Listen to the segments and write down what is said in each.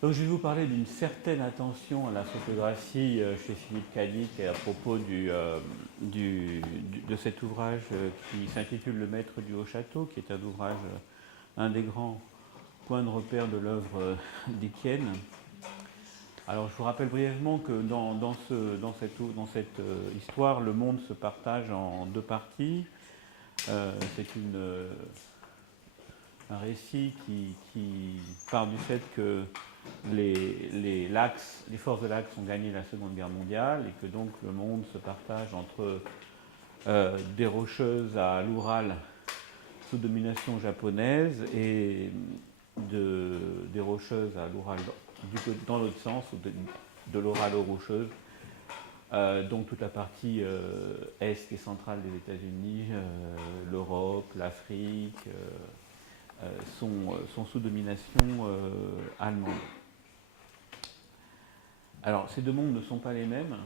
Donc je vais vous parler d'une certaine attention à la photographie chez Philippe Cadic et à propos de cet ouvrage qui s'intitule Le Maître du Haut-Château, qui est un ouvrage, un des grands points de repère de l'œuvre d'Étienne. Alors je vous rappelle brièvement que dans cette histoire, le monde se partage en deux parties. C'est un récit qui part du fait que les forces de l'Axe ont gagné la Seconde Guerre mondiale et que donc le monde se partage entre des rocheuses à l'Oural sous domination japonaise et des rocheuses à l'Oural dans l'autre sens, de l'Oural aux rocheuses. Donc toute la partie est et centrale des États-Unis, l'Europe, l'Afrique, sont sous domination allemande. Alors ces deux mondes ne sont pas les mêmes.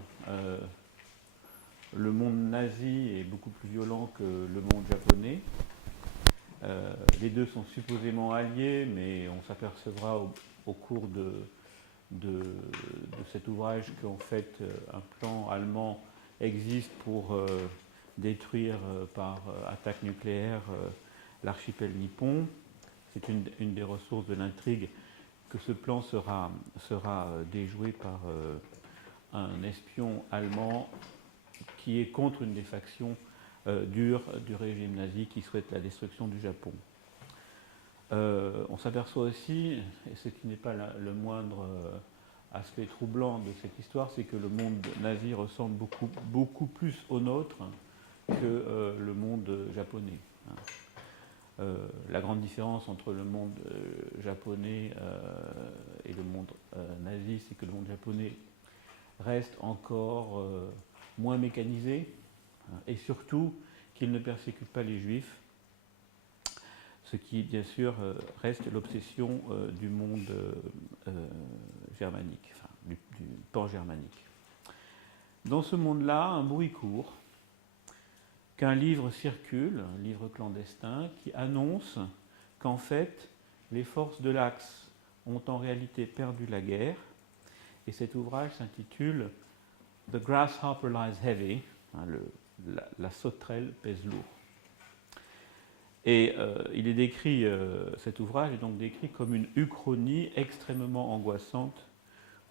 Le monde nazi est beaucoup plus violent que le monde japonais. Les deux sont supposément alliés, mais on s'apercevra au cours de cet ouvrage qu'en fait un plan allemand existe pour détruire par attaque nucléaire l'archipel nippon. C'est une des ressources de l'intrigue que ce plan sera déjoué par un espion allemand qui est contre une des factions dures du régime nazi qui souhaite la destruction du Japon. On s'aperçoit aussi, et ce qui n'est pas le moindre aspect troublant de cette histoire, c'est que le monde nazi ressemble beaucoup plus au nôtre que le monde japonais. La grande différence entre le monde japonais et le monde nazi, c'est que le monde japonais reste encore moins mécanisé et surtout qu'il ne persécute pas les juifs, ce qui bien sûr reste l'obsession du monde germanique, enfin, du pan germanique. Dans ce monde-là, un bruit court qu'un livre circule, un livre clandestin, qui annonce qu'en fait, les forces de l'Axe ont en réalité perdu la guerre. Et cet ouvrage s'intitule The Grasshopper Lies Heavy, hein, la sauterelle pèse lourd. Et il est décrit, cet ouvrage est donc décrit comme une uchronie extrêmement angoissante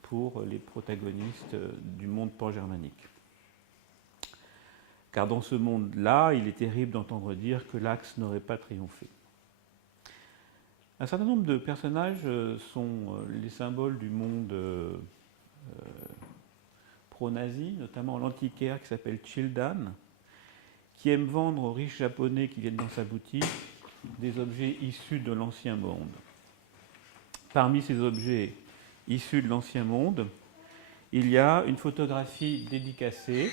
pour les protagonistes du monde pan-germanique. Car dans ce monde-là, il est terrible d'entendre dire que l'Axe n'aurait pas triomphé. Un certain nombre de personnages sont les symboles du monde pro-nazi, notamment l'antiquaire qui s'appelle Childan, qui aime vendre aux riches japonais qui viennent dans sa boutique des objets issus de l'Ancien Monde. Parmi ces objets issus de l'Ancien Monde, il y a une photographie dédicacée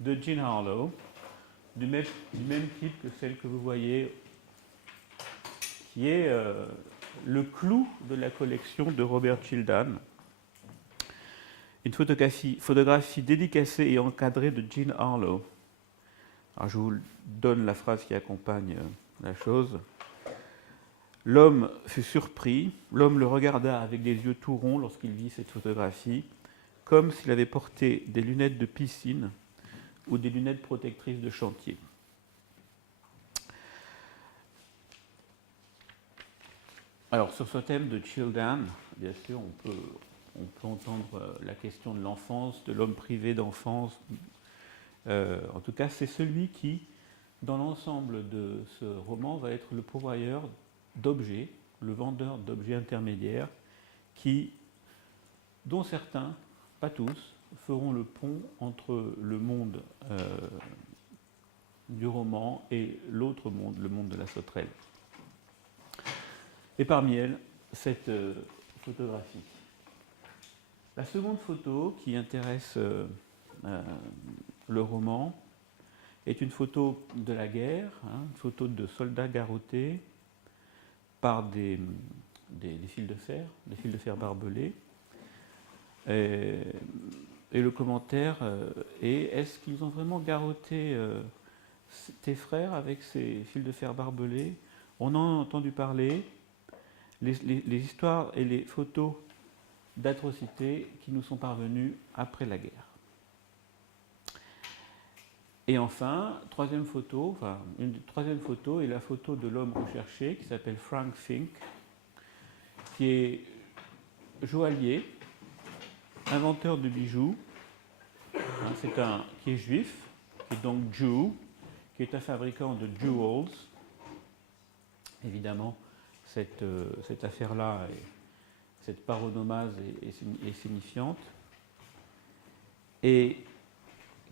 de Jean Harlow, du même type que celle que vous voyez, qui est le clou de la collection de Robert Childan. Une photographie dédicacée et encadrée de Jean Harlow. Alors je vous donne la phrase qui accompagne la chose. L'homme fut surpris, l'homme le regarda avec des yeux tout ronds lorsqu'il vit cette photographie, comme s'il avait porté des lunettes de piscine ou des lunettes protectrices de chantier. Alors sur ce thème de Childan, bien sûr, on peut entendre la question de l'enfance, de l'homme privé d'enfance. En tout cas, c'est celui qui, dans l'ensemble de ce roman, va être le pourvoyeur d'objets, le vendeur d'objets intermédiaires, dont certains, pas tous, feront le pont entre le monde du roman et l'autre monde, le monde de la sauterelle. Et parmi elles, cette photographie. La seconde photo qui intéresse le roman est une photo de la guerre, une photo de soldats garrottés par des fils de fer barbelés. Et le commentaire est: est-ce qu'ils ont vraiment garrotté tes frères avec ces fils de fer barbelés, On en a entendu parler, les histoires et les photos d'atrocités qui nous sont parvenues après la guerre. Et enfin, une troisième photo est la photo de l'homme recherché qui s'appelle Frank Fink, qui est joaillier, inventeur de bijoux, qui est juif, qui est donc Jew, qui est un fabricant de jewels. Évidemment, cette affaire-là, cette paronomase est signifiante. Et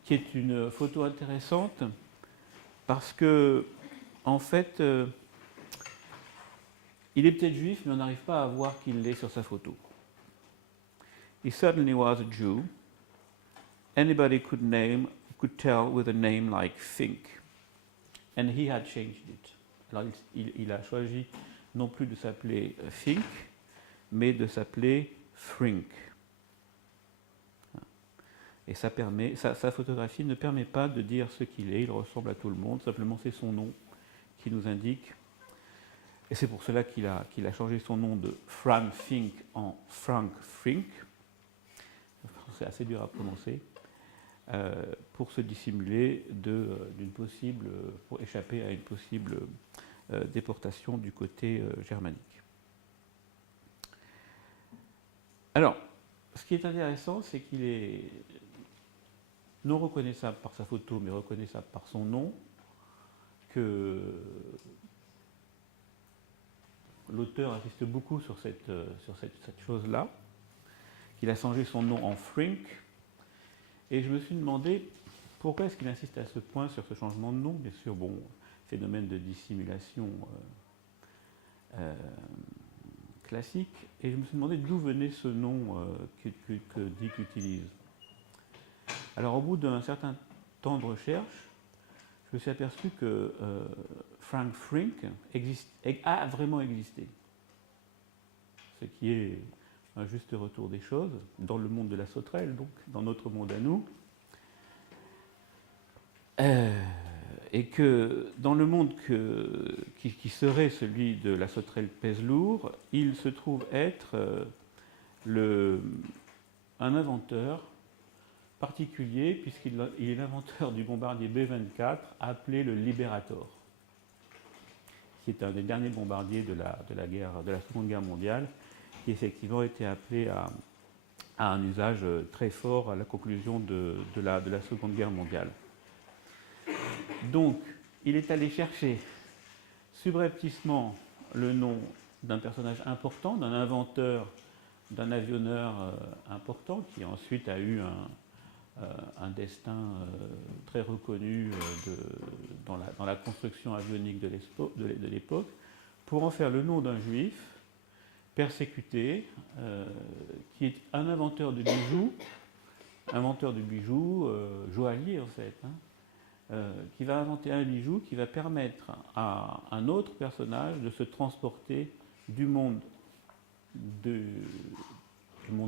qui est une photo intéressante parce que, en fait, il est peut-être juif, mais on n'arrive pas à voir qu'il l'est sur sa photo. He certainly was a Jew. Anybody could tell with a name like Fink. And he had changed it. Alors il a choisi non plus de s'appeler Fink, mais de s'appeler Frink. Et sa photographie ne permet pas de dire ce qu'il est, il ressemble à tout le monde, simplement c'est son nom qui nous indique. Et c'est pour cela qu'il a changé son nom de Frank Fink en Frank Frink. C'est assez dur à prononcer. Pour se dissimuler pour échapper à une possible déportation du côté germanique. Alors, ce qui est intéressant, c'est qu'il est non reconnaissable par sa photo, mais reconnaissable par son nom, que l'auteur insiste beaucoup sur cette chose-là, qu'il a changé son nom en Frink, et je me suis demandé pourquoi est-ce qu'il insiste à ce point sur ce changement de nom. Bien sûr, phénomène de dissimulation classique, et je me suis demandé d'où venait ce nom que Dick utilise. Alors, au bout d'un certain temps de recherche, je me suis aperçu que Frank Frink a vraiment existé. Ce qui est un juste retour des choses, dans le monde de la sauterelle, donc dans notre monde à nous. Et que dans le monde qui serait celui de la sauterelle pèse lourd, il se trouve être un inventeur particulier, puisqu'il est l'inventeur du bombardier B-24 appelé le Liberator, qui est un des derniers bombardiers de la Seconde Guerre mondiale, qui effectivement était appelé à un usage très fort à la conclusion de la Seconde Guerre mondiale. Donc, il est allé chercher subrepticement le nom d'un personnage important, d'un inventeur, d'un avionneur important, qui ensuite a eu un destin très reconnu dans la construction avionique de l'époque, pour en faire le nom d'un juif persécuté, qui est un inventeur de bijoux, joaillier en fait, qui va inventer un bijou qui va permettre à un autre personnage de se transporter du monde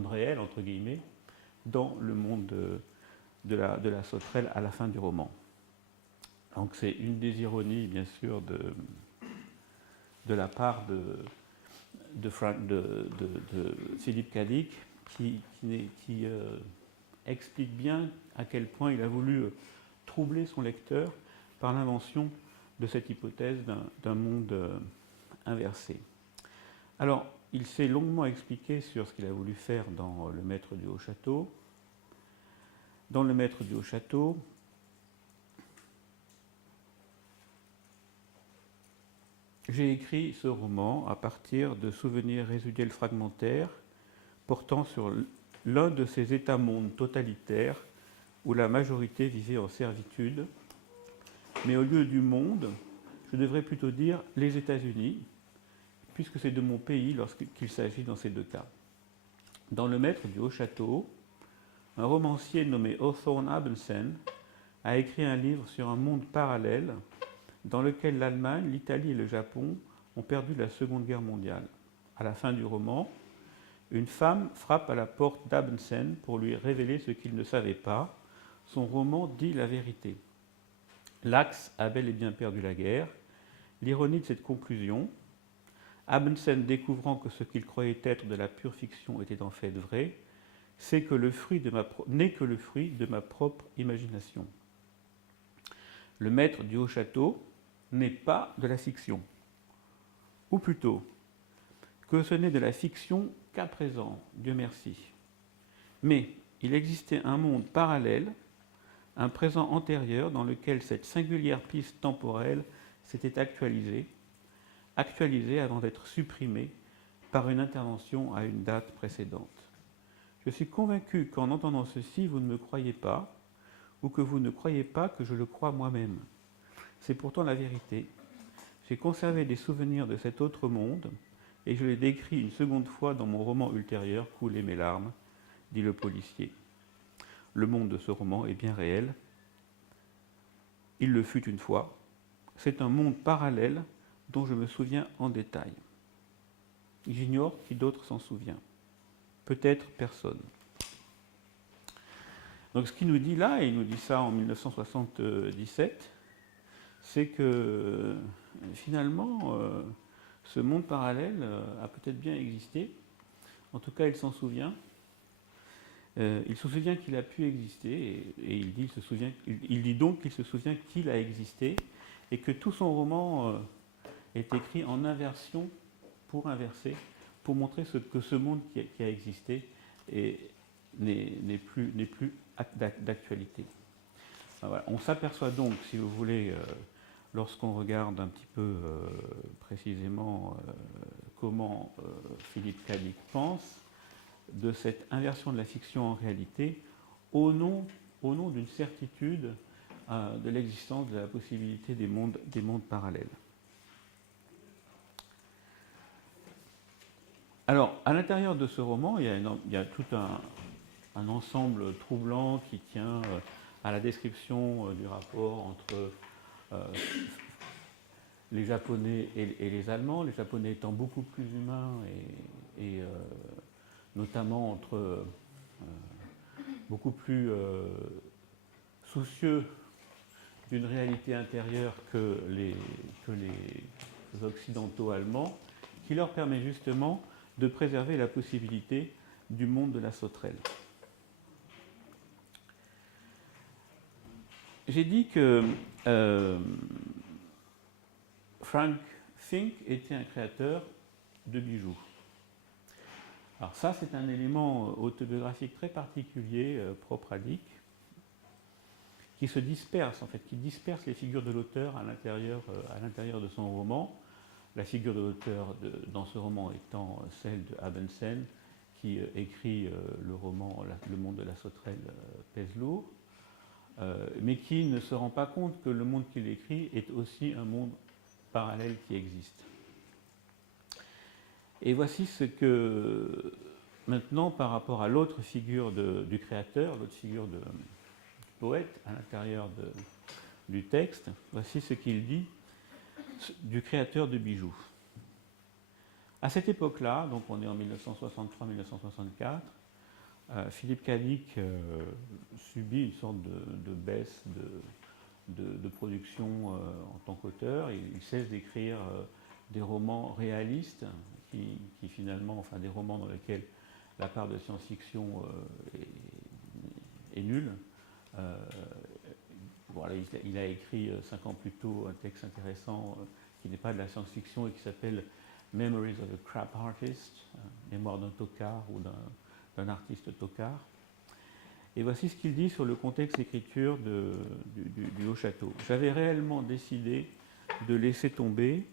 réel, entre guillemets, dans le monde de la sauterelle à la fin du roman. Donc c'est une des ironies, bien sûr, de la part de Philippe Cadic, qui explique bien à quel point il a voulu troubler son lecteur par l'invention de cette hypothèse d'un monde inversé. Alors, il s'est longuement expliqué sur ce qu'il a voulu faire dans Le Maître du Haut-Château. Dans Le Maître du Haut-Château, j'ai écrit ce roman à partir de souvenirs résiduels fragmentaires portant sur l'un de ces États-mondes totalitaires où la majorité vivait en servitude, mais au lieu du monde, je devrais plutôt dire les États-Unis, puisque c'est de mon pays lorsqu'il s'agit dans ces deux cas. Dans Le Maître du Haut-Château, un romancier nommé Hawthorne Abensen a écrit un livre sur un monde parallèle dans lequel l'Allemagne, l'Italie et le Japon ont perdu la Seconde Guerre mondiale. À la fin du roman, une femme frappe à la porte d'Abensen pour lui révéler ce qu'il ne savait pas. Son roman dit la vérité. L'Axe a bel et bien perdu la guerre. L'ironie de cette conclusion, Amundsen découvrant que ce qu'il croyait être de la pure fiction était en fait vrai, n'est que le fruit de ma propre imagination. Le maître du haut château n'est pas de la fiction. Ou plutôt, que ce n'est de la fiction qu'à présent, Dieu merci. Mais il existait un monde parallèle, un présent antérieur dans lequel cette singulière piste temporelle s'était actualisée avant d'être supprimée par une intervention à une date précédente. Je suis convaincu qu'en entendant ceci, vous ne me croyez pas, ou que vous ne croyez pas que je le crois moi-même. C'est pourtant la vérité. J'ai conservé des souvenirs de cet autre monde, et je l'ai décrit une seconde fois dans mon roman ultérieur, Couler mes larmes, dit le policier. Le monde de ce roman est bien réel. Il le fut une fois. C'est un monde parallèle dont je me souviens en détail. J'ignore qui d'autre s'en souvient. Peut-être personne. Donc ce qu'il nous dit là, et il nous dit ça en 1977, c'est que finalement, ce monde parallèle a peut-être bien existé. En tout cas, il s'en souvient. Il se souvient qu'il a pu exister, et il dit donc qu'il se souvient qu'il a existé, et que tout son roman est écrit en inversion pour inverser, pour montrer que ce monde qui a existé n'est plus d'actualité. Voilà. On s'aperçoit donc, si vous voulez, lorsqu'on regarde un petit peu précisément comment Philippe K. Dick pense, de cette inversion de la fiction en réalité, au nom d'une certitude de l'existence, de la possibilité des mondes parallèles. Alors, à l'intérieur de ce roman, il y a tout un ensemble troublant qui tient à la description du rapport entre les Japonais et les Allemands, les Japonais étant beaucoup plus humains et notamment entre beaucoup plus soucieux d'une réalité intérieure que les occidentaux allemands, qui leur permet justement de préserver la possibilité du monde de la sauterelle. J'ai dit que Frank Fink était un créateur de bijoux. Alors ça, c'est un élément autobiographique très particulier, propre à Dick, qui se disperse, en fait, qui disperse les figures de l'auteur à l'intérieur de son roman. La figure de l'auteur dans ce roman étant celle de Amundsen, qui écrit le roman Le monde de la sauterelle pèse lourd, mais qui ne se rend pas compte que le monde qu'il écrit est aussi un monde parallèle qui existe. Et voici ce que, maintenant, par rapport à l'autre figure du créateur, l'autre figure du poète à l'intérieur du texte, voici ce qu'il dit du créateur de bijoux. À cette époque-là, donc on est en 1963-1964, Philippe K. Dick subit une sorte de baisse de production en tant qu'auteur. Il cesse d'écrire des romans réalistes qui finalement, enfin des romans dans lesquels la part de science-fiction est nulle. Voilà, il a écrit 5 ans plus tôt un texte intéressant qui n'est pas de la science-fiction et qui s'appelle Memories of a Crap Artist, mémoire d'un tocard ou d'un artiste tocard. Et voici ce qu'il dit sur le contexte d'écriture du Haut Château. J'avais réellement décidé de laisser tomber,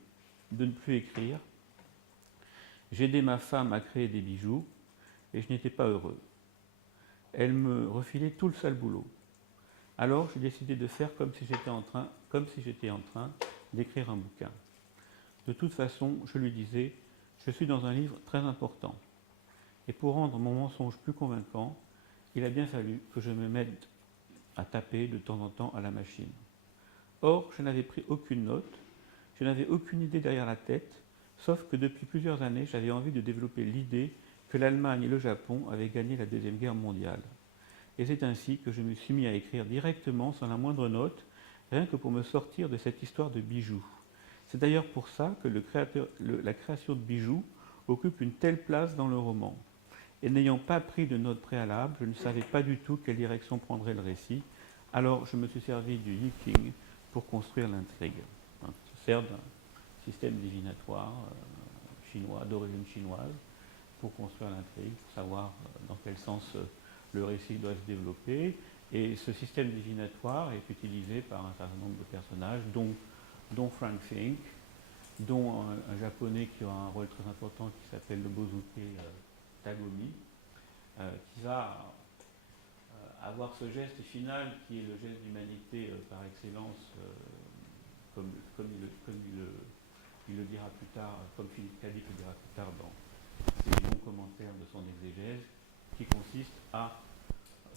de ne plus écrire. J'aidais ma femme à créer des bijoux et je n'étais pas heureux. Elle me refilait tout le sale boulot. Alors j'ai décidé de faire comme si j'étais en train d'écrire un bouquin. De toute façon, je lui disais, je suis dans un livre très important. Et pour rendre mon mensonge plus convaincant, il a bien fallu que je me mette à taper de temps en temps à la machine. Or, je n'avais pris aucune note, je n'avais aucune idée derrière la tête, sauf que depuis plusieurs années, j'avais envie de développer l'idée que l'Allemagne et le Japon avaient gagné la Deuxième Guerre mondiale. Et c'est ainsi que je me suis mis à écrire directement, sans la moindre note, rien que pour me sortir de cette histoire de bijoux. C'est d'ailleurs pour ça que la création de bijoux occupe une telle place dans le roman. Et n'ayant pas pris de notes préalables, je ne savais pas du tout quelle direction prendrait le récit. Alors je me suis servi du Yiking pour construire l'intrigue. On se sert d'un système divinatoire chinois, d'origine chinoise, pour construire l'intrigue, pour savoir dans quel sens le récit doit se développer. Et ce système divinatoire est utilisé par un certain nombre de personnages, dont Frank Fink, dont un japonais qui aura un rôle très important qui s'appelle le Bozuke Tagomi, qui va avoir ce geste final qui est le geste d'humanité par excellence, comme il le dira plus tard, comme Philippe Cadic le dira plus tard dans ses longs commentaires de son exégèse, qui consiste à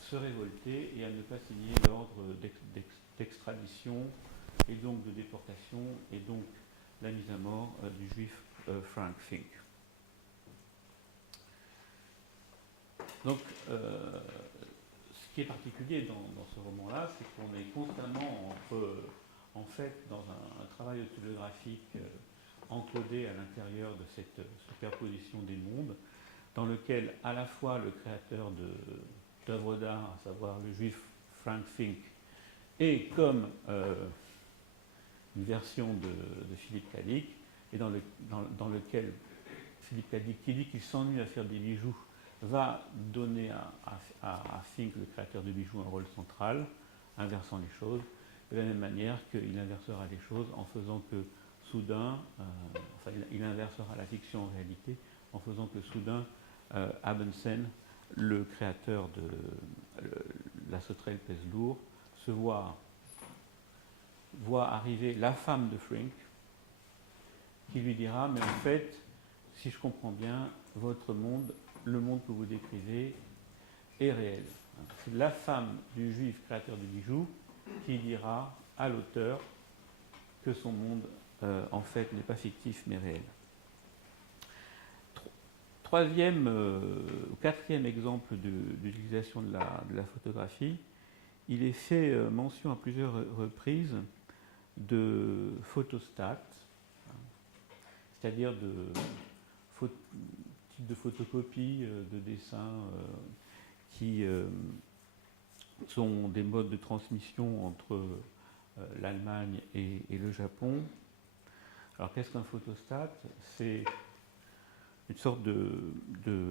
se révolter et à ne pas signer l'ordre d'extradition et donc de déportation et donc la mise à mort du juif Frank Fink. Donc, ce qui est particulier dans ce roman-là, c'est qu'on est constamment en fait, dans un travail autobiographique encodé à l'intérieur de cette superposition des mondes, dans lequel à la fois le créateur d'œuvres d'art, à savoir le juif Frank Fink, est comme une version de Philippe Cadic, et dans lequel Philippe Cadic, qui dit qu'il s'ennuie à faire des bijoux, va donner à Fink, le créateur de bijoux, un rôle central, inversant les choses, de la même manière qu'il inversera les choses en faisant que soudain, il inversera la fiction en réalité, en faisant que soudain, Abensen, le créateur de La sauterelle pèse lourd, se voit arriver la femme de Frank, qui lui dira, mais en fait, si je comprends bien, votre monde, le monde que vous décrivez, est réel. C'est la femme du juif créateur de bijoux qui dira à l'auteur que son monde, en fait, n'est pas fictif, mais réel. Quatrième exemple d'utilisation de la photographie, il est fait mention à plusieurs reprises de photostats, c'est-à-dire type de photocopies, de dessins qui sont des modes de transmission entre l'Allemagne et le Japon. Alors qu'est-ce qu'un photostat? C'est une sorte de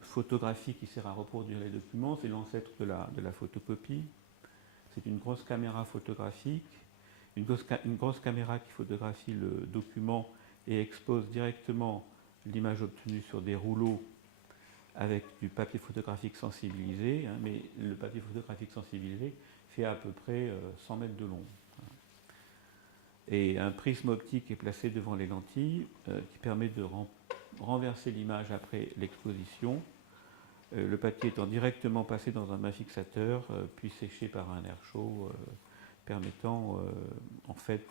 photographie qui sert à reproduire les documents, c'est l'ancêtre de la photocopie. C'est une grosse caméra photographique, une grosse caméra qui photographie le document et expose directement l'image obtenue sur des rouleaux avec du papier photographique sensibilisé, mais le papier photographique sensibilisé fait à peu près 100 mètres de long. Et un prisme optique est placé devant les lentilles qui permet de renverser l'image après l'exposition, le papier étant directement passé dans un bain fixateur, puis séché par un air chaud, permettant en fait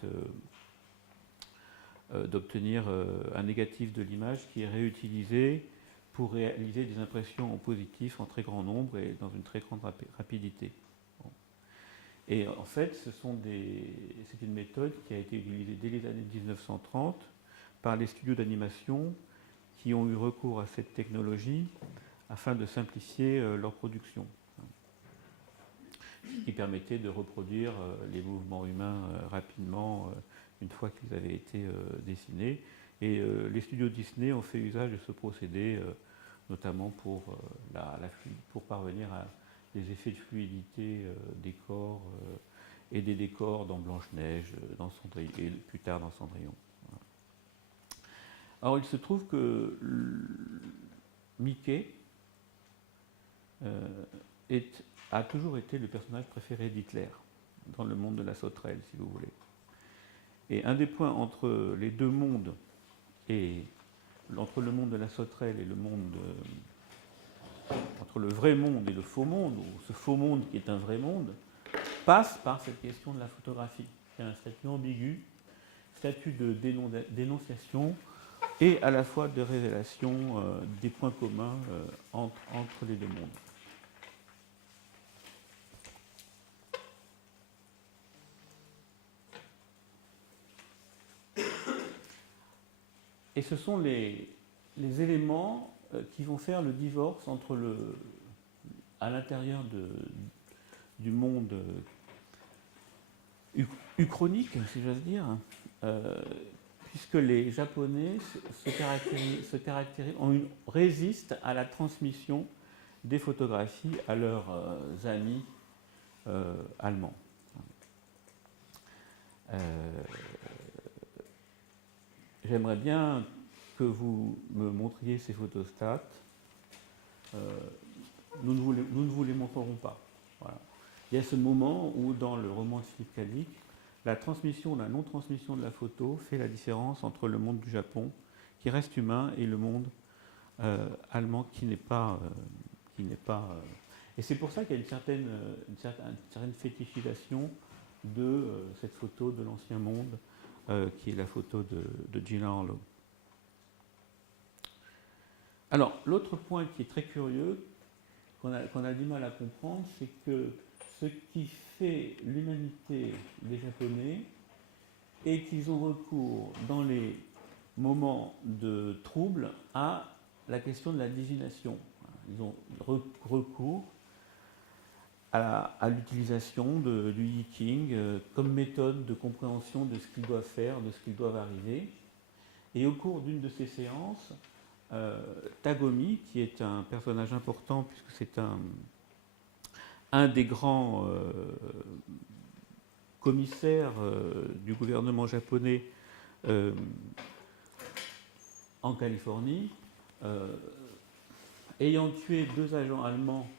d'obtenir un négatif de l'image qui est réutilisé pour réaliser des impressions en positif en très grand nombre et dans une très grande rapidité. Bon. Et en fait, c'est une méthode qui a été utilisée dès les années 1930 par les studios d'animation qui ont eu recours à cette technologie afin de simplifier leur production, ce qui permettait de reproduire les mouvements humains rapidement une fois qu'ils avaient été dessinés. Et les studios Disney ont fait usage de ce procédé, notamment pour parvenir à des effets de fluidité des corps et des décors dans Blanche-Neige, dans Cendrillon, et plus tard dans Cendrillon. Voilà. Alors il se trouve que Mickey a toujours été le personnage préféré d'Hitler dans le monde de la sauterelle, si vous voulez. Et un des points entre les deux mondes, entre le monde de la sauterelle et le monde, entre le vrai monde et le faux monde, ou ce faux monde qui est un vrai monde, passe par cette question de la photographie, qui est un statut ambigu, statut de dénonciation et à la fois de révélation des points communs entre les deux mondes. Et ce sont les éléments qui vont faire le divorce entre à l'intérieur du monde uchronique, si j'ose dire, puisque les Japonais résistent à la transmission des photographies à leurs amis allemands. J'aimerais bien que vous me montriez ces photostats. Nous ne vous les montrerons pas. Voilà. Il y a ce moment où, dans le roman de Philippe Cadic, la transmission ou la non-transmission de la photo fait la différence entre le monde du Japon, qui reste humain, et le monde allemand, qui n'est pas... Et c'est pour ça qu'il y a une certaine fétichisation de cette photo de l'ancien monde, qui est la photo de Gina Harlow. Alors, l'autre point qui est très curieux, qu'on a du mal à comprendre, c'est que ce qui fait l'humanité des Japonais est qu'ils ont recours, dans les moments de trouble, à la question de la divination. Ils ont recours à l'utilisation du Yiking comme méthode de compréhension de ce qu'ils doivent faire, de ce qu'ils doivent arriver. Et au cours d'une de ces séances, Tagomi, qui est un personnage important puisque c'est un des grands commissaires du gouvernement japonais en Californie, ayant tué 2 agents allemands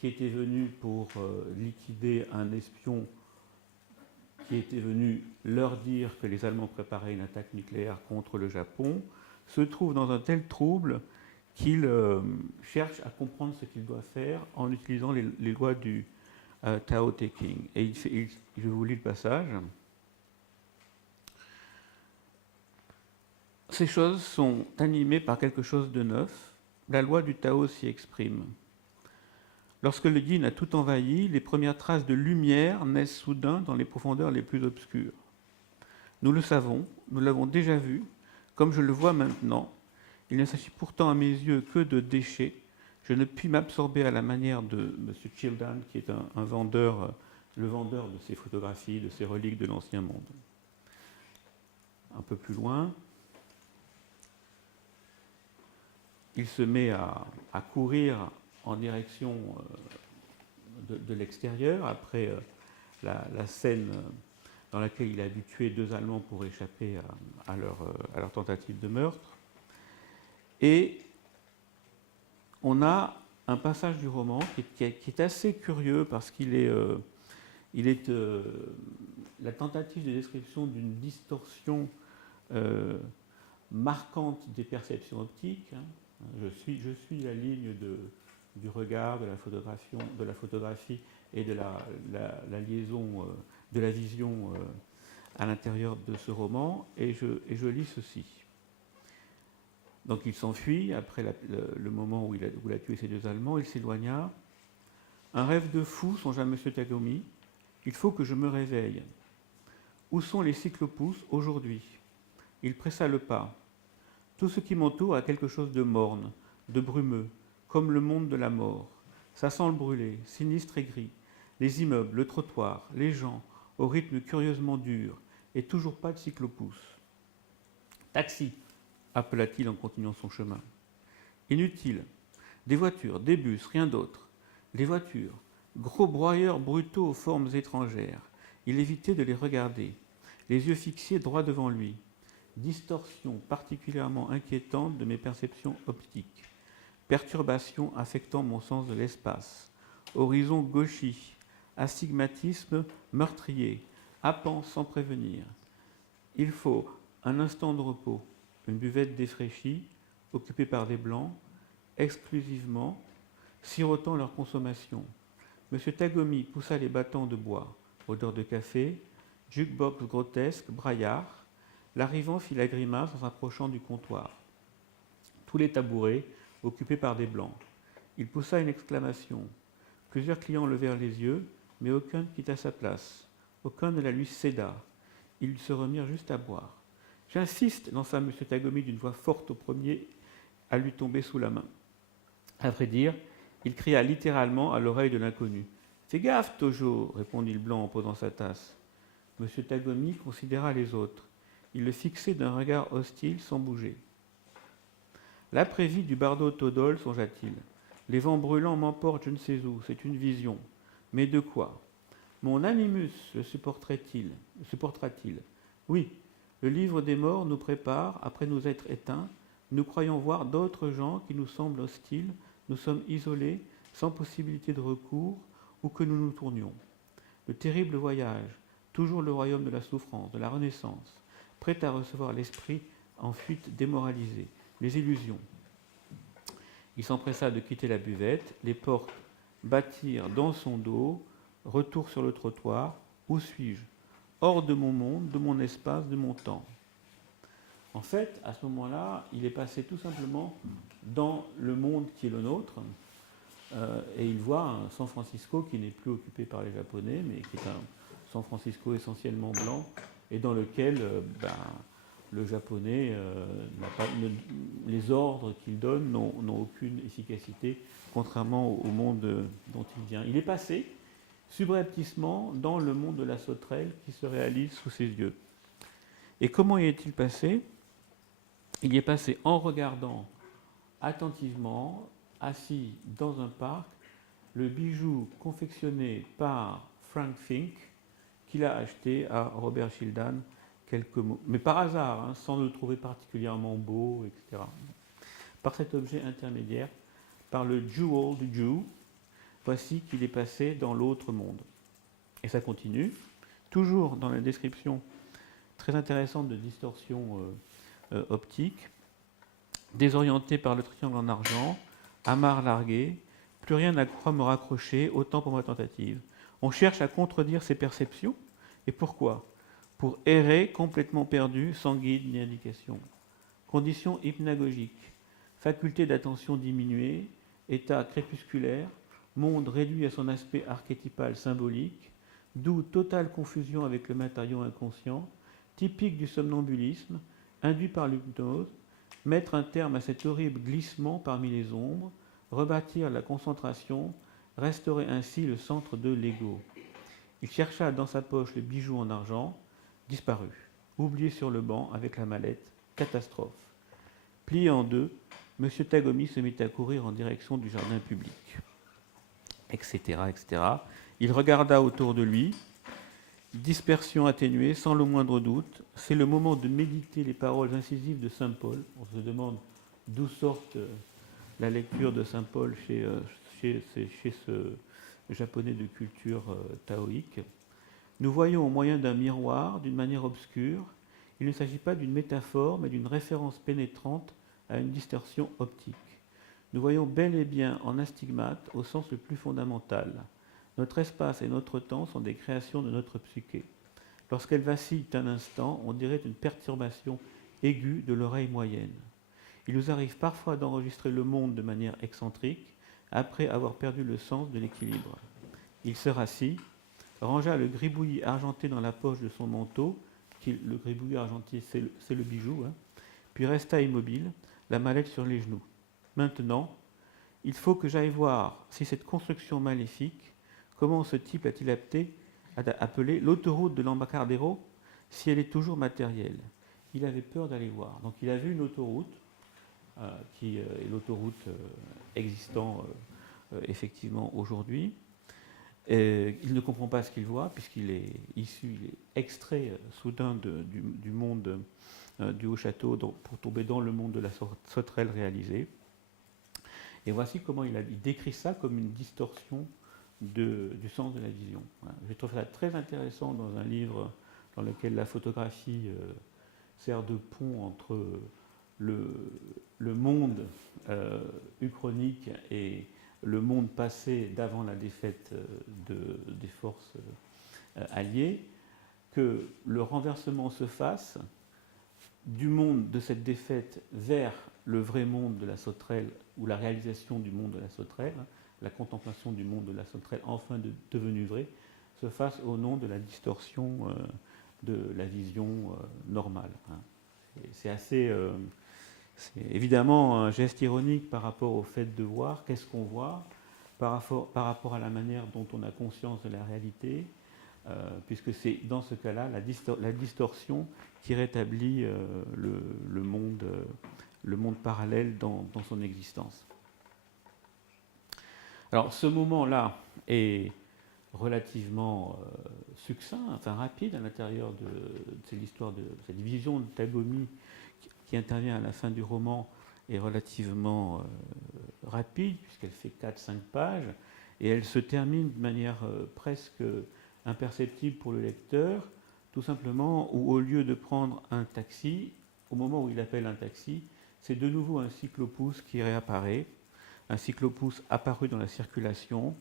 qui étaient venus pour liquider un espion qui était venu leur dire que les Allemands préparaient une attaque nucléaire contre le Japon, se trouve dans un tel trouble qu'il cherche à comprendre ce qu'il doit faire en utilisant les lois du Tao Te Ching. Et je vous lis le passage. Ces choses sont animées par quelque chose de neuf. La loi du Tao s'y exprime. Lorsque le yin a tout envahi, les premières traces de lumière naissent soudain dans les profondeurs les plus obscures. Nous le savons, nous l'avons déjà vu, comme je le vois maintenant. Il ne s'agit pourtant à mes yeux que de déchets. Je ne puis m'absorber à la manière de M. Childan, qui est un vendeur, le vendeur de ces photographies, de ces reliques de l'Ancien Monde. Un peu plus loin, il se met à courir en direction de l'extérieur, après la scène dans laquelle il a dû tuer 2 Allemands pour échapper à leur tentative de meurtre. Et on a un passage du roman qui est assez curieux parce qu'il est, la tentative de description d'une distorsion marquante des perceptions optiques. Je suis la ligne du regard, de la photographie et de la liaison, de la vision à l'intérieur de ce roman, et je lis ceci. Donc il s'enfuit, après le moment où il a tué ces 2 Allemands, il s'éloigna. Un rêve de fou, songea M. Tagomi, il faut que je me réveille. Où sont les cyclopousses aujourd'hui? Il pressa le pas. Tout ce qui m'entoure a quelque chose de morne, de brumeux, comme le monde de la mort. Ça sent le brûlé, sinistre et gris. Les immeubles, le trottoir, les gens, au rythme curieusement dur, et toujours pas de cyclopousse. Taxi, appela-t-il en continuant son chemin. Inutile. Des voitures, des bus, rien d'autre. Les voitures, gros broyeurs brutaux aux formes étrangères. Il évitait de les regarder, les yeux fixés droit devant lui. Distorsion particulièrement inquiétante de mes perceptions optiques. Perturbation affectant mon sens de l'espace. Horizon gauchi. Astigmatisme meurtrier. Happant sans prévenir. Il faut un instant de repos. Une buvette défraîchie, occupée par des blancs, exclusivement, sirotant leur consommation. M. Tagomi poussa les battants de bois, odeur de café, jukebox grotesque, braillard. L'arrivant fit la grimace en s'approchant du comptoir. Tous les tabourets, occupés par des blancs. Il poussa une exclamation. Plusieurs clients levèrent les yeux, mais aucun ne quitta sa place. Aucun ne la lui céda. Ils se remirent juste à boire. J'insiste, lança M. Tagomi d'une voix forte au premier à lui tomber sous la main. À vrai dire, il cria littéralement à l'oreille de l'inconnu. « Fais gaffe, Tojo !» répondit le blanc en posant sa tasse. M. Tagomi considéra les autres. Il le fixait d'un regard hostile sans bouger. L'après-vie du bardo Todol, songea-t-il. Les vents brûlants m'emportent je ne sais où, c'est une vision. Mais de quoi? Mon animus le supportera-t-il? Oui, le livre des morts nous prépare, après nous être éteints, nous croyons voir d'autres gens qui nous semblent hostiles, nous sommes isolés, sans possibilité de recours, où que nous nous tournions. Le terrible voyage, toujours le royaume de la souffrance, de la renaissance, prêt à recevoir l'esprit en fuite démoralisé, les illusions. Il s'empressa de quitter la buvette, les portes battirent dans son dos, retour sur le trottoir. Où suis-je? Hors de mon monde, de mon espace, de mon temps. En fait, à ce moment-là, il est passé tout simplement dans le monde qui est le nôtre, et il voit un San Francisco qui n'est plus occupé par les Japonais, mais qui est un San Francisco essentiellement blanc, et dans lequel le Japonais, les ordres qu'il donne n'ont aucune efficacité, contrairement au monde dont il vient. Il est passé subrepticement dans le monde de la sauterelle qui se réalise sous ses yeux. Et comment y est-il passé? Il y est passé en regardant attentivement, assis dans un parc, le bijou confectionné par Frank Fink, qu'il a acheté à Robert Shildan quelques mots, mais par hasard, sans le trouver particulièrement beau, etc. Par cet objet intermédiaire, par le jewel du Jew, voici qu'il est passé dans l'autre monde. Et ça continue, toujours dans la description très intéressante de distorsion optique, désorienté par le triangle en argent, amarre largué, plus rien à quoi me raccrocher, autant pour ma tentative. On cherche à contredire ses perceptions, et pourquoi? Pour errer complètement perdu, sans guide ni indication. Condition hypnagogique, faculté d'attention diminuée, état crépusculaire, monde réduit à son aspect archétypal symbolique, d'où totale confusion avec le matériau inconscient, typique du somnambulisme, induit par l'hypnose, mettre un terme à cet horrible glissement parmi les ombres, rebâtir la concentration, restaurer ainsi le centre de l'ego. Il chercha dans sa poche le bijou en argent, disparu, oublié sur le banc avec la mallette, catastrophe. Plié en deux, M. Tagomi se mit à courir en direction du jardin public, etc., etc. Il regarda autour de lui, dispersion atténuée, sans le moindre doute. C'est le moment de méditer les paroles incisives de saint Paul. On se demande d'où sort la lecture de saint Paul chez ce japonais de culture taoïque. Nous voyons au moyen d'un miroir, d'une manière obscure. Il ne s'agit pas d'une métaphore, mais d'une référence pénétrante à une distorsion optique. Nous voyons bel et bien en astigmate au sens le plus fondamental. Notre espace et notre temps sont des créations de notre psyché. Lorsqu'elles vacillent un instant, on dirait une perturbation aiguë de l'oreille moyenne. Il nous arrive parfois d'enregistrer le monde de manière excentrique, après avoir perdu le sens de l'équilibre. Il se rassit, rangea le gribouillis argenté dans la poche de son manteau, le gribouillis argenté c'est le bijou, puis resta immobile, la mallette sur les genoux. Maintenant, il faut que j'aille voir si cette construction maléfique, comment ce type a-t-il appelé l'autoroute de l'Embarcadero, si elle est toujours matérielle. Il avait peur d'aller voir. Donc il a vu une autoroute, qui est l'autoroute existant effectivement aujourd'hui. Il ne comprend pas ce qu'il voit, puisqu'il est issu, il est extrait soudain du monde du Haut-Château pour tomber dans le monde de la sauterelle réalisée. Et voici comment il décrit ça comme une distorsion du sens de la vision. Voilà. Je trouve ça très intéressant dans un livre dans lequel la photographie sert de pont entre le monde uchronique et le monde passé d'avant la défaite des forces alliées, que le renversement se fasse du monde de cette défaite vers le vrai monde de la sauterelle, ou la réalisation du monde de la sauterelle, la contemplation du monde de la sauterelle enfin devenu vrai, se fasse au nom de la distorsion de la vision normale. C'est assez... c'est évidemment un geste ironique par rapport au fait de voir, qu'est-ce qu'on voit, par rapport à la manière dont on a conscience de la réalité, puisque c'est dans ce cas-là la distorsion qui rétablit le monde parallèle dans son existence. Alors ce moment-là est relativement succinct, enfin rapide à l'intérieur de l'histoire de cette vision de Tagomi qui intervient à la fin du roman est relativement rapide puisqu'elle fait 4-5 pages et elle se termine de manière presque imperceptible pour le lecteur, tout simplement où au lieu de prendre un taxi, au moment où il appelle un taxi, c'est de nouveau un cyclopousse qui réapparaît, un cyclopousse apparu dans la circulation.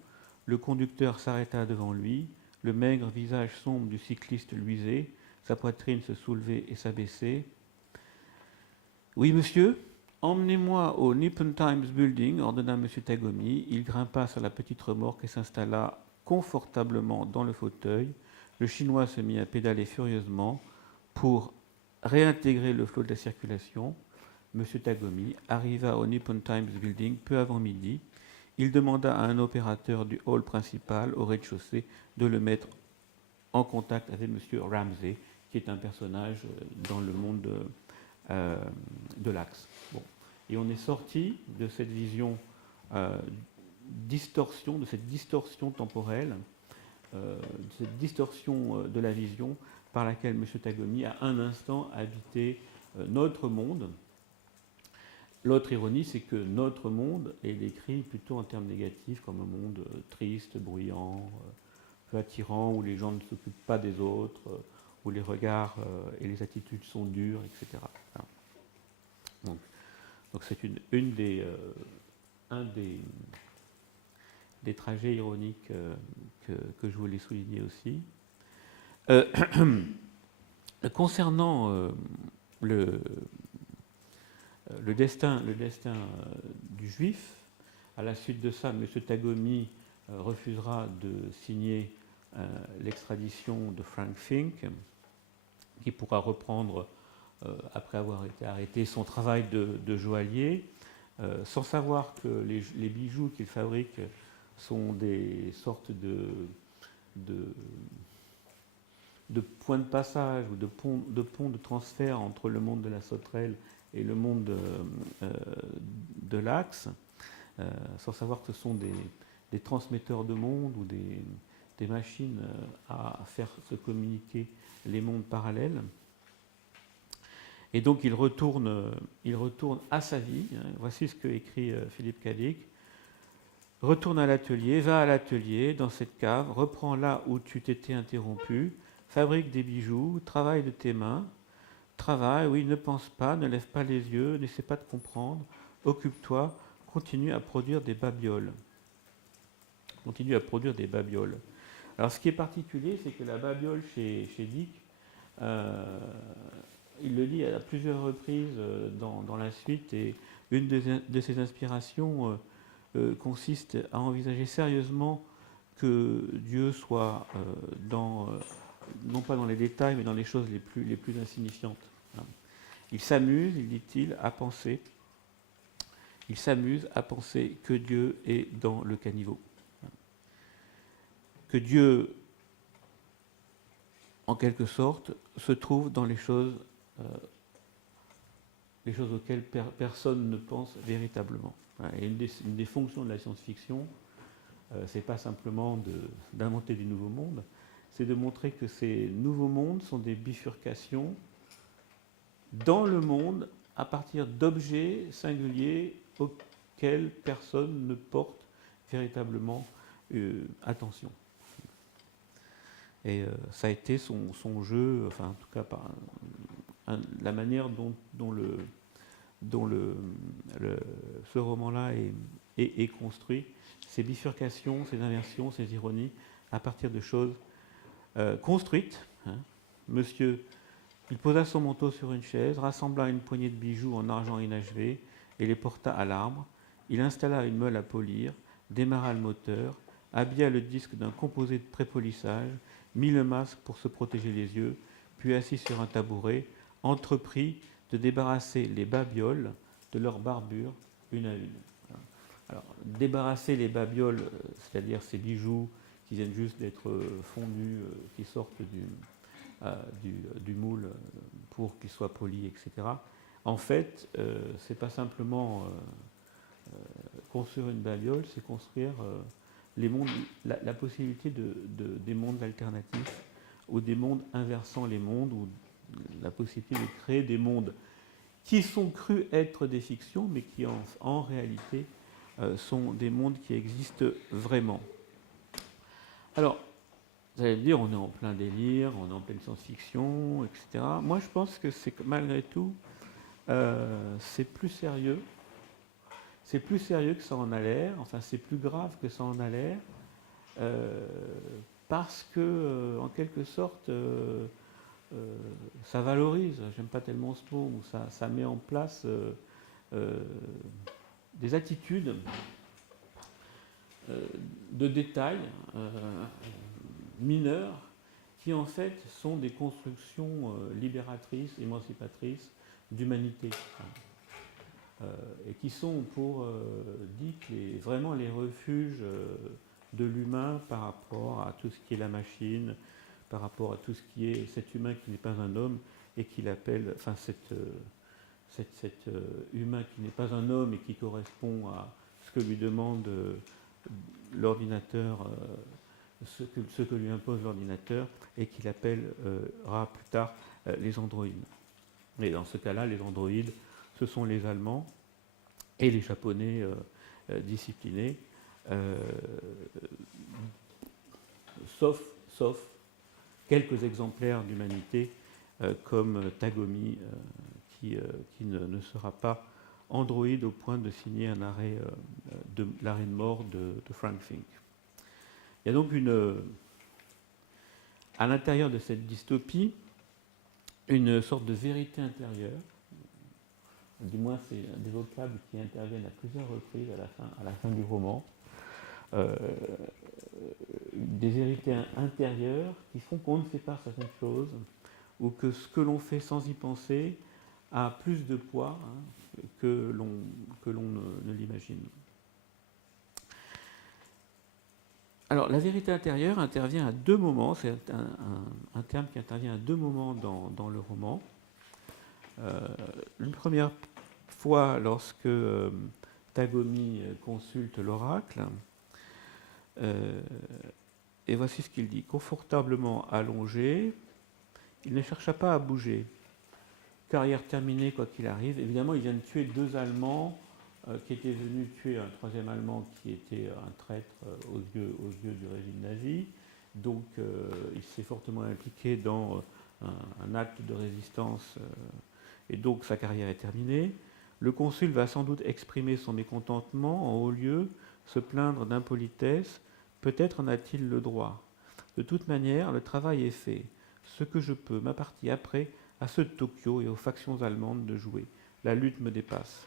Le conducteur s'arrêta devant lui, le maigre visage sombre du cycliste luisait, sa poitrine se soulevait et s'abaissait. « Oui, monsieur, emmenez-moi au Nippon Times Building, ordonna M. Tagomi. Il grimpa sur la petite remorque et s'installa confortablement dans le fauteuil. Le Chinois se mit à pédaler furieusement pour réintégrer le flot de la circulation. M. Tagomi arriva au Nippon Times Building peu avant midi. Il demanda à un opérateur du hall principal au rez-de-chaussée de le mettre en contact avec M. Ramsey, qui est un personnage dans le monde de l'Axe. Bon. Et on est sorti de cette vision distorsion, de cette distorsion temporelle, de cette distorsion de la vision par laquelle M. Tagomi a un instant habité notre monde. L'autre ironie, c'est que notre monde est décrit plutôt en termes négatifs comme un monde triste, bruyant, peu attirant, où les gens ne s'occupent pas des autres, où les regards et les attitudes sont dures, etc. Donc c'est un des trajets ironiques que je voulais souligner aussi. Concernant le destin du juif, à la suite de ça, M. Tagomi refusera de signer l'extradition de Frank Fink, qui pourra reprendre, après avoir été arrêté, son travail de joaillier, sans savoir que les bijoux qu'il fabrique sont des sortes de points de passage ou de ponts de transfert entre le monde de la sauterelle et le monde de l'Axe, sans savoir que ce sont des transmetteurs de monde ou des machines à faire se communiquer les mondes parallèles. Et donc il retourne à sa vie. Voici ce que écrit Philippe Cadic. Retourne à l'atelier, va à l'atelier, dans cette cave, reprends là où tu t'étais interrompu, fabrique des bijoux, travaille de tes mains, travaille, oui, ne pense pas, ne lève pas les yeux, n'essaie pas de comprendre, occupe-toi, continue à produire des babioles. Continue à produire des babioles. Alors ce qui est particulier, c'est que la babiole chez Dick, il le lit à plusieurs reprises dans la suite, et une de ses inspirations consiste à envisager sérieusement que Dieu soit non pas dans les détails, mais dans les choses les plus insignifiantes. Il s'amuse, dit-il, à penser. Il s'amuse à penser que Dieu est dans le caniveau. Que Dieu, en quelque sorte, se trouve dans les choses auxquelles personne ne pense véritablement. Et une des fonctions de la science-fiction, c'est pas simplement d'inventer des nouveaux mondes, c'est de montrer que ces nouveaux mondes sont des bifurcations dans le monde à partir d'objets singuliers auxquels personne ne porte véritablement attention. Et ça a été son jeu, enfin en tout cas par la manière dont ce roman-là est construit, ces bifurcations, ces inversions, ces ironies, à partir de choses construites. Monsieur, il posa son manteau sur une chaise, rassembla une poignée de bijoux en argent inachevé et les porta à l'arbre. Il installa une meule à polir, démarra le moteur, habilla le disque d'un composé de prépolissage, mit le masque pour se protéger les yeux, puis assis sur un tabouret, entreprit de débarrasser les babioles de leurs barbures une à une. Alors, débarrasser les babioles, c'est-à-dire ces bijoux qui viennent juste d'être fondus, qui sortent du moule pour qu'ils soient polis, etc. En fait, c'est pas simplement construire une babiole, c'est construire les mondes, la possibilité des mondes alternatifs ou des mondes inversant les mondes, ou la possibilité de créer des mondes qui sont crus être des fictions, mais qui en réalité sont des mondes qui existent vraiment. Alors, vous allez me dire, on est en plein délire, on est en pleine science-fiction, etc. Moi, je pense que c'est malgré tout, c'est plus sérieux. C'est plus sérieux que ça en a l'air, enfin c'est plus grave que ça en a l'air, parce que, en quelque sorte, ça valorise, j'aime pas tellement ce mot, ça met en place des attitudes de détails mineurs qui en fait sont des constructions libératrices, émancipatrices d'humanité. Et qui sont pour Dick vraiment les refuges de l'humain par rapport à tout ce qui est la machine, par rapport à tout ce qui est cet humain qui n'est pas un homme et qu'il appelle, enfin cet humain qui n'est pas un homme et qui correspond à ce que lui demande l'ordinateur, ce que lui impose l'ordinateur, et qu'il appellera plus tard les androïdes. Et dans ce cas-là, les androïdes, ce sont les Allemands et les Japonais disciplinés, sauf quelques exemplaires d'humanité comme Tagomi, qui ne sera pas androïde au point de signer un arrêt l'arrêt de mort de Frank Fink. Il y a donc à l'intérieur de cette dystopie une sorte de vérité intérieure. Du moins, c'est des vocables qui interviennent à plusieurs reprises à la fin du roman. Des vérités intérieures qui font qu'on ne fait pas certaines choses, ou que ce que l'on fait sans y penser a plus de poids que l'on ne l'imagine. Alors, la vérité intérieure intervient à deux moments, c'est un terme qui intervient à deux moments dans le roman. Une première fois, lorsque Tagomi consulte l'oracle, et voici ce qu'il dit. Confortablement allongé, il ne chercha pas à bouger. Carrière terminée, quoi qu'il arrive. Évidemment, il vient de tuer deux Allemands qui étaient venus tuer un troisième Allemand qui était un traître aux yeux du régime nazi. Donc, il s'est fortement impliqué dans un acte de résistance, et donc sa carrière est terminée. Le consul va sans doute exprimer son mécontentement en haut lieu, se plaindre d'impolitesse. Peut-être en a-t-il le droit. De toute manière, le travail est fait. Ce que je peux m'appartit après à ceux de Tokyo et aux factions allemandes de jouer. La lutte me dépasse.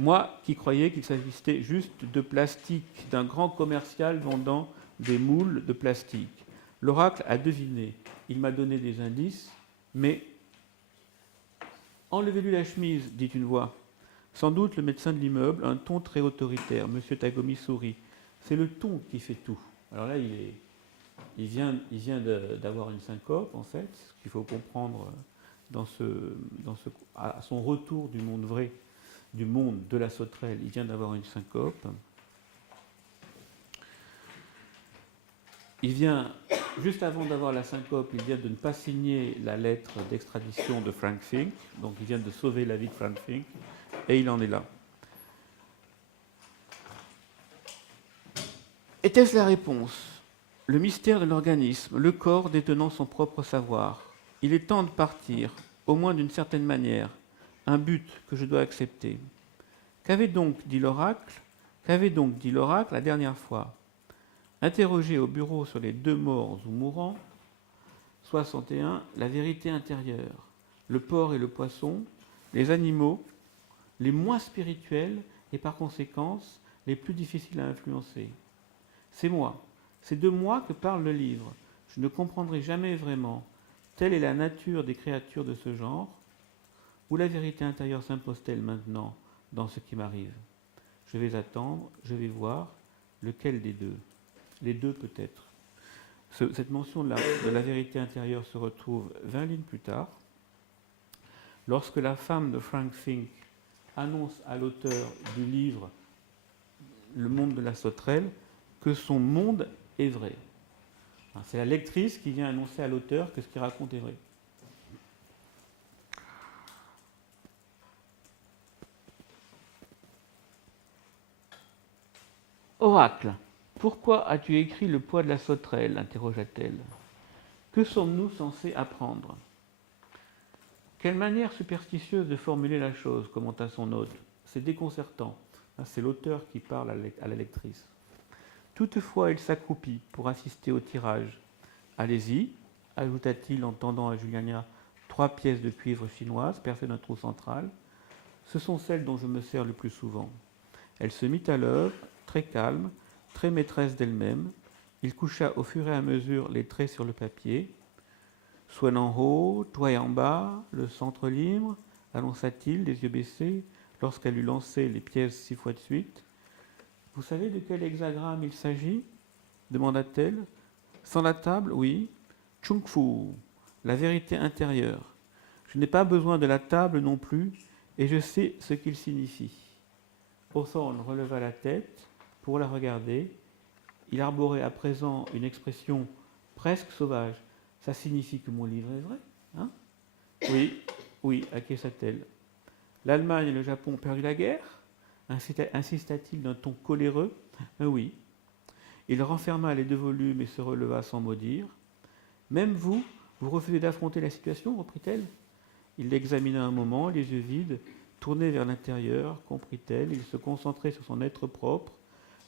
Moi, qui croyais qu'il s'agissait juste de plastique, d'un grand commercial vendant des moules de plastique. L'oracle a deviné. Il m'a donné des indices, mais... Enlevez-lui la chemise, dit une voix. Sans doute le médecin de l'immeuble, un ton très autoritaire. Monsieur Tagomi sourit. C'est le ton qui fait tout. Alors là, il vient d'avoir une syncope, en fait, ce qu'il faut comprendre à son retour du monde vrai, du monde de la sauterelle, il vient d'avoir une syncope. Il vient, juste avant d'avoir la syncope, il vient de ne pas signer la lettre d'extradition de Frank Fink, donc il vient de sauver la vie de Frank Fink, et il en est là. Était-ce la réponse? Le mystère de l'organisme, le corps détenant son propre savoir. Il est temps de partir, au moins d'une certaine manière, un but que je dois accepter. Qu'avait donc dit l'oracle la dernière fois? Interrogé au bureau sur les deux morts ou mourants, 61, la vérité intérieure, le porc et le poisson, les animaux, les moins spirituels et par conséquent les plus difficiles à influencer. C'est de moi que parle le livre. Je ne comprendrai jamais vraiment. Telle est la nature des créatures de ce genre. Ou la vérité intérieure s'impose-t-elle maintenant dans ce qui m'arrive? Je vais attendre, je vais voir, lequel des deux? Les deux peut-être. Cette mention de la vérité intérieure se retrouve 20 lignes plus tard, lorsque la femme de Frank Fink annonce à l'auteur du livre Le monde de la sauterelle que son monde est vrai. C'est la lectrice qui vient annoncer à l'auteur que ce qu'il raconte est vrai. Oracle, pourquoi as-tu écrit Le poids de la sauterelle interrogea-t-elle. Que sommes-nous censés apprendre? Quelle manière superstitieuse de formuler la chose, commenta son hôte. C'est déconcertant. C'est l'auteur qui parle à la lectrice. Toutefois, il s'accroupit pour assister au tirage. Allez-y, ajouta-t-il en tendant à Juliana 3 pièces de cuivre chinoise percées d'un trou central. Ce sont celles dont je me sers le plus souvent. Elle se mit à l'œuvre, très calme, très maîtresse d'elle-même. Il coucha au fur et à mesure les traits sur le papier. Soit en haut, toi en bas, le centre libre, annonça-t-il, les yeux baissés, lorsqu'elle eut lancé les pièces 6 fois de suite. Vous savez de quel hexagramme il s'agit? Demanda-t-elle. Sans la table, oui. Chung Fu, la vérité intérieure. Je n'ai pas besoin de la table non plus, et je sais ce qu'il signifie. Hawthorne releva la tête pour la regarder. Il arborait à présent une expression presque sauvage. Ça signifie que mon livre est vrai, hein? Oui, oui, acquiesça-t-elle. L'Allemagne et le Japon ont perdu la guerre? Insista-t-il d'un ton coléreux. Oui. Il renferma les 2 volumes et se releva sans mot dire. Même vous, vous refusez d'affronter la situation, reprit-elle. Il l'examina un moment, les yeux vides, tournés vers l'intérieur, comprit-elle. Il se concentrait sur son être propre,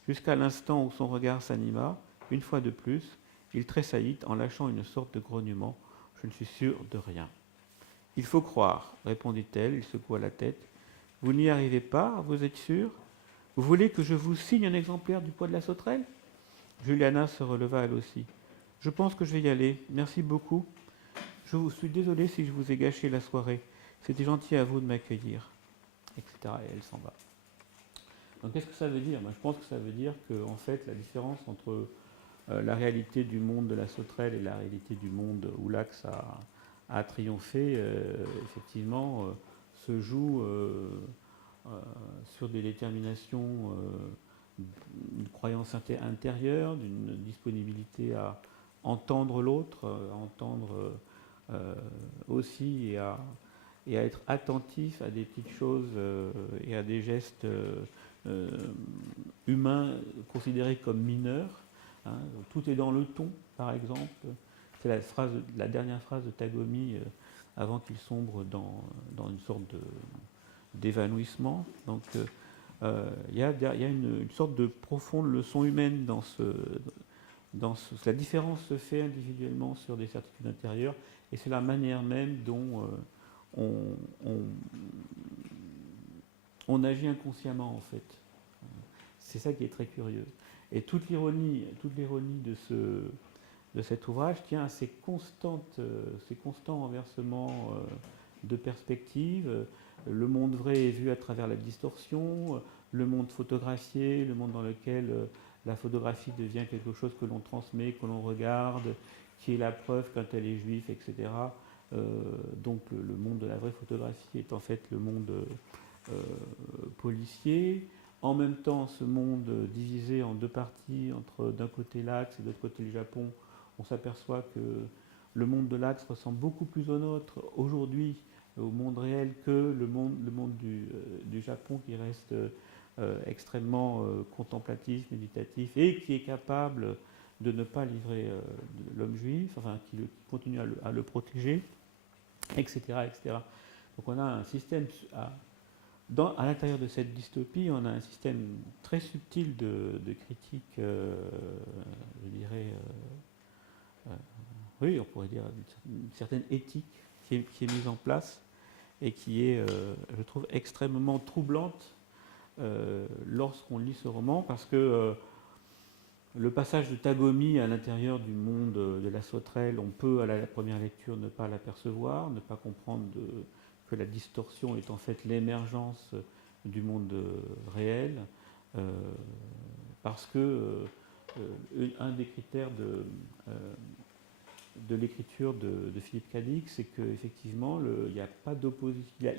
jusqu'à l'instant où son regard s'anima. Une fois de plus, il tressaillit en lâchant une sorte de grognement. Je ne suis sûr de rien. Il faut croire, répondit-elle. Il secoua la tête. Vous n'y arrivez pas, vous êtes sûr? Vous voulez que je vous signe un exemplaire du poids de la sauterelle? Juliana se releva elle aussi. Je pense que je vais y aller. Merci beaucoup. Je vous suis désolée si je vous ai gâché la soirée. C'était gentil à vous de m'accueillir, etc. Et elle s'en va. Donc qu'est-ce que ça veut dire? Je pense que ça veut dire que en fait, la différence entre la réalité du monde de la sauterelle et la réalité du monde où l'Axe a triomphé, effectivement, se joue sur des déterminations d'une croyance intérieure, d'une disponibilité à entendre l'autre, à entendre aussi et à être attentif à des petites choses et à des gestes humains considérés comme mineurs. Hein. Tout est dans le ton, par exemple. C'est la dernière phrase de Tagomi avant qu'il sombre dans une sorte d'évanouissement. Donc il y a une sorte de profonde leçon humaine la différence se fait individuellement sur des certitudes intérieures, et c'est la manière même dont on agit inconsciemment, en fait. C'est ça qui est très curieux. Et toute l'ironie de cet ouvrage tient à ces constants renversements de perspective. Le monde vrai est vu à travers la distorsion, le monde photographié, le monde dans lequel la photographie devient quelque chose que l'on transmet, que l'on regarde, qui est la preuve quand elle est juive, etc. Donc le monde de la vraie photographie est en fait le monde policier. En même temps, ce monde divisé en 2 parties, entre d'un côté l'Axe et de l'autre côté le Japon, on s'aperçoit que le monde de l'Axe ressemble beaucoup plus au nôtre aujourd'hui, au monde réel, que le monde du Japon, qui reste extrêmement contemplatif, méditatif, et qui est capable de ne pas livrer l'homme juif, enfin qui continue à le protéger, etc., etc. Donc on a un système, à l'intérieur de cette dystopie, on a un système très subtil de critique, je dirais, oui, on pourrait dire une certaine éthique qui est mise en place et qui est, je trouve, extrêmement troublante lorsqu'on lit ce roman, parce que le passage de Tagomi à l'intérieur du monde de la sauterelle, on peut à la première lecture ne pas l'apercevoir, ne pas comprendre que la distorsion est en fait l'émergence du monde réel, parce que un des critères de l'écriture de Philippe Cadic, c'est qu'effectivement, il n'y a pas d'opposition.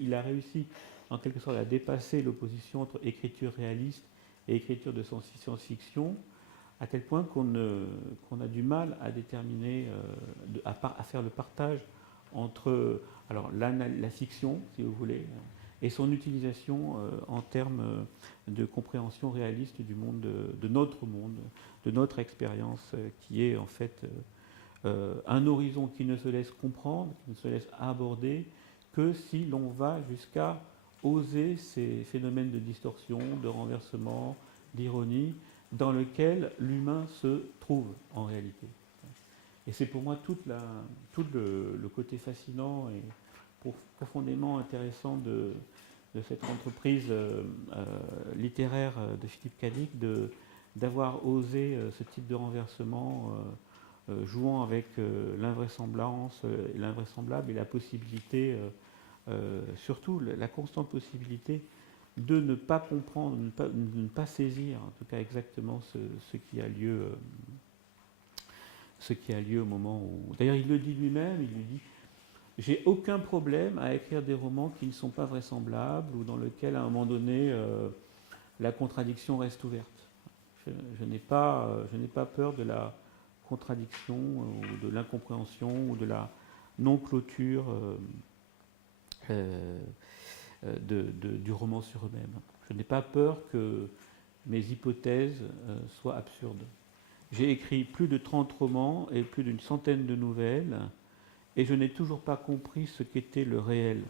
Il a réussi, en quelque sorte, à dépasser l'opposition entre écriture réaliste et écriture de science-fiction, à tel point qu'on a du mal à déterminer, à faire le partage entre la fiction, si vous voulez, et son utilisation en termes de compréhension réaliste du monde, de notre expérience, qui est en fait un horizon qui ne se laisse comprendre, qui ne se laisse aborder que si l'on va jusqu'à oser ces phénomènes de distorsion, de renversement, d'ironie, dans lequel l'humain se trouve en réalité. Et c'est pour moi tout le côté fascinant et profondément intéressant de cette entreprise littéraire de Philippe Cadic, d'avoir osé ce type de renversement, jouant avec l'invraisemblable et la possibilité, surtout la constante possibilité de ne pas comprendre, de ne pas saisir, en tout cas exactement ce qui a lieu au moment où... D'ailleurs, il le dit lui-même, il lui dit « J'ai aucun problème à écrire des romans qui ne sont pas vraisemblables ou dans lesquels, à un moment donné, la contradiction reste ouverte. Je n'ai pas peur de la contradiction ou de l'incompréhension ou de la non-clôture du roman sur eux-mêmes. Je n'ai pas peur que mes hypothèses soient absurdes. J'ai écrit plus de 30 romans et plus d'une centaine de nouvelles, et je n'ai toujours pas compris ce qu'était le réel.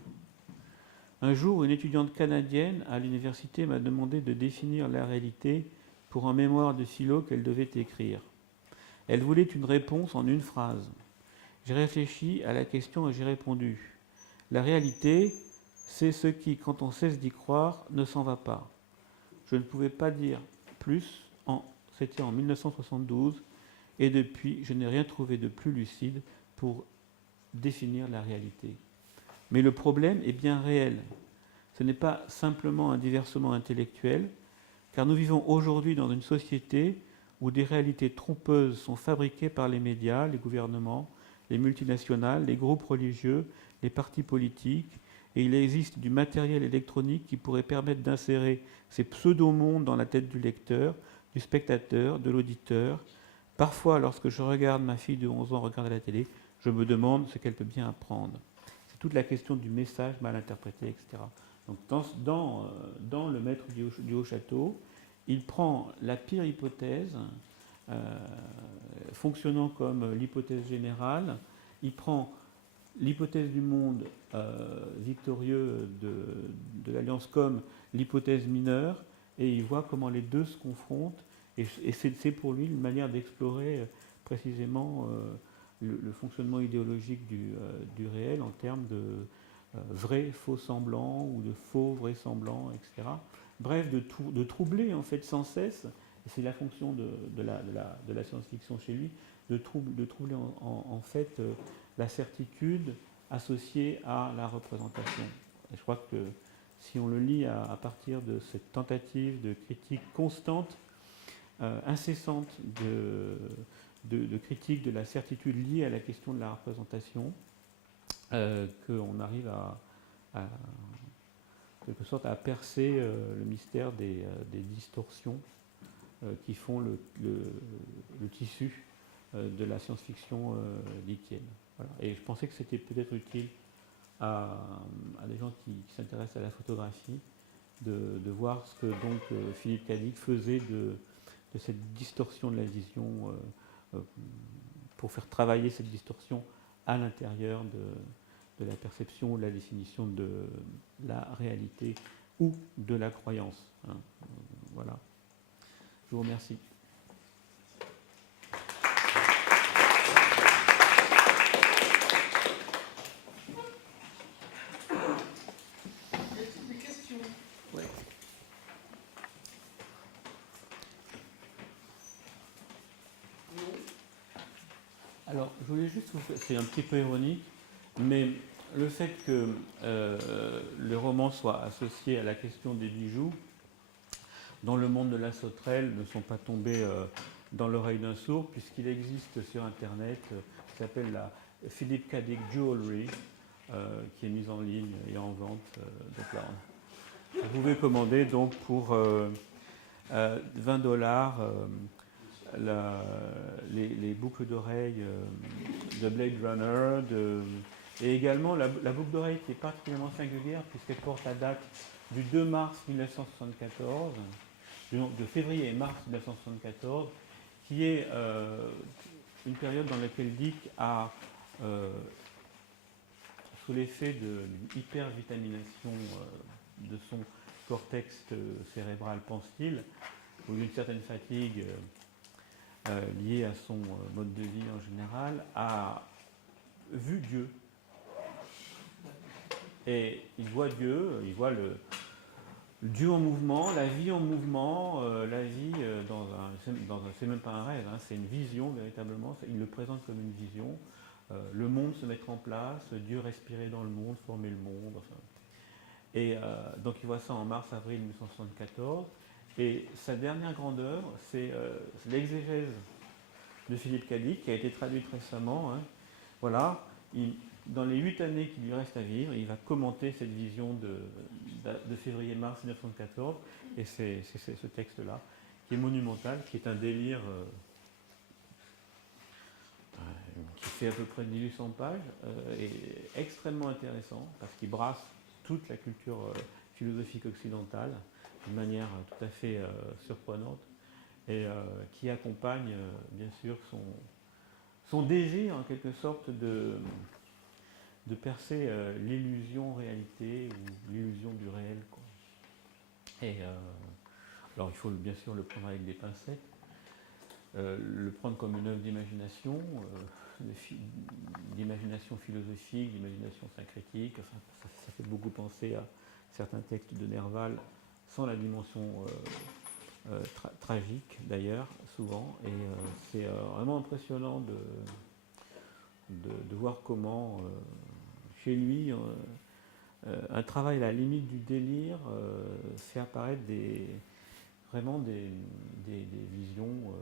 Un jour, une étudiante canadienne à l'université m'a demandé de définir la réalité pour un mémoire de philo qu'elle devait écrire. Elle voulait une réponse en une phrase. J'ai réfléchi à la question et j'ai répondu. La réalité, c'est ce qui, quand on cesse d'y croire, ne s'en va pas. Je ne pouvais pas dire plus, c'était en 1972, et depuis, je n'ai rien trouvé de plus lucide pour définir la réalité. Mais le problème est bien réel. Ce n'est pas simplement un diversement intellectuel, car nous vivons aujourd'hui dans une société où des réalités trompeuses sont fabriquées par les médias, les gouvernements, les multinationales, les groupes religieux, les partis politiques, et il existe du matériel électronique qui pourrait permettre d'insérer ces pseudo-mondes dans la tête du lecteur, du spectateur, de l'auditeur. Parfois, lorsque je regarde ma fille de 11 ans regarder la télé, je me demande ce qu'elle peut bien apprendre. C'est toute la question du message mal interprété, etc. Donc, dans Le Maître du Haut-Château, il prend la pire hypothèse, fonctionnant comme l'hypothèse générale, il prend l'hypothèse du monde victorieux de l'Alliance comme l'hypothèse mineure, et il voit comment les deux se confrontent, et c'est pour lui une manière d'explorer précisément le fonctionnement idéologique du réel en termes de vrai faux semblant ou de faux vrai semblant, etc. Bref, de troubler en fait sans cesse, et c'est la fonction de la science-fiction chez lui, de troubler en fait la certitude associée à la représentation. Et je crois que si on le lit à partir de cette tentative de critique constante, incessante de critique de la certitude liée à la question de la représentation, qu'on arrive à quelque sorte à percer le mystère des distorsions qui font le tissu de la science-fiction dictienne. Voilà. Et je pensais que c'était peut-être utile à des gens qui s'intéressent à la photographie de voir ce que donc Philippe Cadic faisait de cette distorsion de la vision pour faire travailler cette distorsion à l'intérieur de la perception ou de la définition de la réalité ou de la croyance. Hein. Voilà. Je vous remercie. Des questions? Ouais. Non. Alors, je voulais juste vous faire, c'est un petit peu ironique, mais le fait que le roman soit associé à la question des bijoux, dans le monde de la sauterelle, ne sont pas tombés dans l'oreille d'un sourd, puisqu'il existe sur Internet ce qui s'appelle la Philip K. Dick Jewelry, qui est mise en ligne et en vente. Donc là, vous pouvez commander donc pour $20 les boucles d'oreilles de Blade Runner, et également la boucle d'oreille qui est particulièrement singulière puisqu'elle porte la date du 2 mars 1974, de février et mars 1974, qui est une période dans laquelle Dick a, sous l'effet d'une hypervitamination de son cortex cérébral, pense-t-il, ou d'une certaine fatigue liée à son mode de vie en général, a vu Dieu. Et il voit Dieu, il voit le Dieu en mouvement, la vie en mouvement, la vie c'est même pas un rêve, hein, c'est une vision véritablement, il le présente comme une vision, le monde se mettre en place, Dieu respirer dans le monde, former le monde, enfin. Et donc il voit ça en mars-avril 1974, et sa dernière grande œuvre, c'est l'exégèse de Philip K. Dick, qui a été traduite récemment, hein. Voilà, dans les 8 années qui lui restent à vivre, il va commenter cette vision de février-mars 1914, et c'est ce texte-là, qui est monumental, qui est un délire qui fait à peu près 1800 pages, et extrêmement intéressant, parce qu'il brasse toute la culture philosophique occidentale, d'une manière tout à fait surprenante, et qui accompagne, bien sûr, son désir, en quelque sorte, de percer l'illusion réalité ou l'illusion du réel, quoi. Et alors il faut bien sûr le prendre avec des pincettes, le prendre comme une œuvre d'imagination, d'imagination philosophique, d'imagination syncrétique. Enfin, ça fait beaucoup penser à certains textes de Nerval, sans la dimension tragique d'ailleurs, souvent. Et c'est vraiment impressionnant de voir comment chez lui un travail à la limite du délire fait apparaître vraiment des visions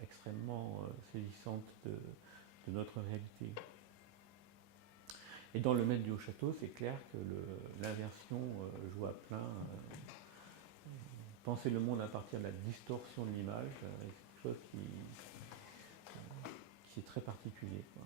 extrêmement saisissantes de notre réalité. Et dans Le Maître du Haut-Château, c'est clair que l'inversion joue à plein. Penser le monde à partir de la distorsion de l'image, c'est quelque chose qui est très particulier, quoi.